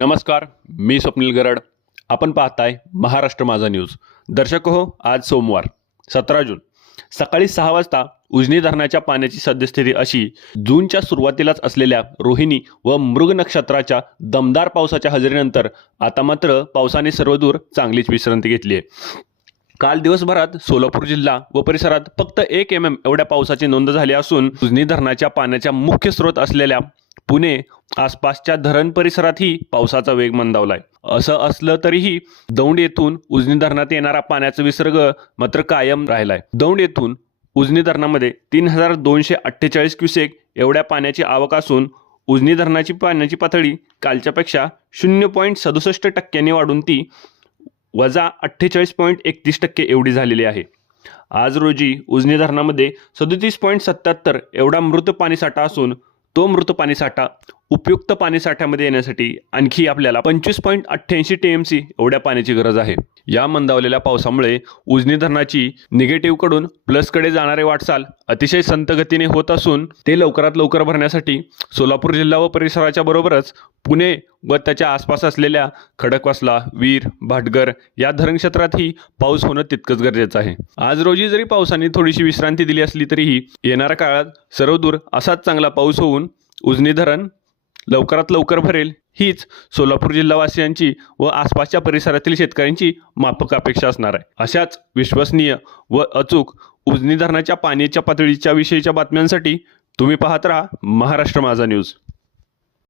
नमस्कार मी स्वप्नील गरड. आपण पाहताय महाराष्ट्र माझा न्यूज. दर्शक हो आज सोमवार सतरा जून. सकाळी सहा वाजता उजनी धरणाच्या पाण्याची सद्यस्थिती अशी जूनच्या सुरुवातीलाच असलेल्या रोहिणी व मृग नक्षत्राच्या दमदार पावसाच्या हजेरीनंतर आता मात्र पावसाने सर्वदूर चांगलीच विश्रांती घेतली आहे. काल दिवसभरात सोलापूर जिल्हा व परिसरात फक्त एक एम एम एवढ्या पावसाची नोंद झाली असून उजनी धरणाच्या पाण्याच्या मुख्य स्रोत असलेल्या पुणे आसपासच्या धरण परिसरातही पावसाचा वेग मंदावलाय. असं असलं तरीही दौंड येथून उजनी धरणात येणारा पाण्याचा विसर्ग मात्र कायम राहिलाय. दौंड येथून उजनी धरणामध्ये तीन हजार दोनशे अठ्ठेचाळीस क्युसेक एवढ्या पाण्याची आवक असून उजनी धरणाची पाण्याची पातळी कालच्यापेक्षा शून्य पॉईंट सदुसष्ट टक्क्यांनी वाढून ती वजा अठ्ठेचाळीस पॉईंट एकतीस टक्के एवढी झालेली आहे. आज रोजी उजनी धरणामध्ये सदतीस पॉईंट सत्याहत्तर एवढा मृत पाणीसाठा असून तो मृत पाणीसाठा उपयुक्त पाणीसाठ्यामध्ये येण्यासाठी आणखी आपल्याला पंचवीस पॉईंट अठ्ठ्याऐंशी टी एम सी एवढ्या पाण्याची गरज आहे. या मंदावलेल्या पावसामुळे उजनी धरणाची निगेटिव्हकडून प्लसकडे जाणारे वाटचाल अतिशय संतगतीने होत असून ते लवकरात लवकर भरण्यासाठी सोलापूर जिल्हा व परिसराच्या बरोबरच पुणे व त्याच्या आसपास असलेल्या खडकवासला वीर भाटगर या धरण क्षेत्रातही पाऊस होणं तितकंच गरजेचं आहे. आज रोजी जरी पावसाने थोडीशी विश्रांती दिली असली तरीही येणाऱ्या काळात सर्वदूर असाच चांगला पाऊस होऊन उजनी धरण लवकरात लवकर भरेल. हीच सोलापूर जिल्हावासियांची व आसपासच्या परिसरातील शेतकऱ्यांची माफक अपेक्षा असणार आहे. अशाच विश्वसनीय व अचूक उजनी धरणाच्या पाण्याच्या पातळीच्या विषयीच्या बातम्यांसाठी तुम्ही पाहत राहा महाराष्ट्र माझा न्यूज.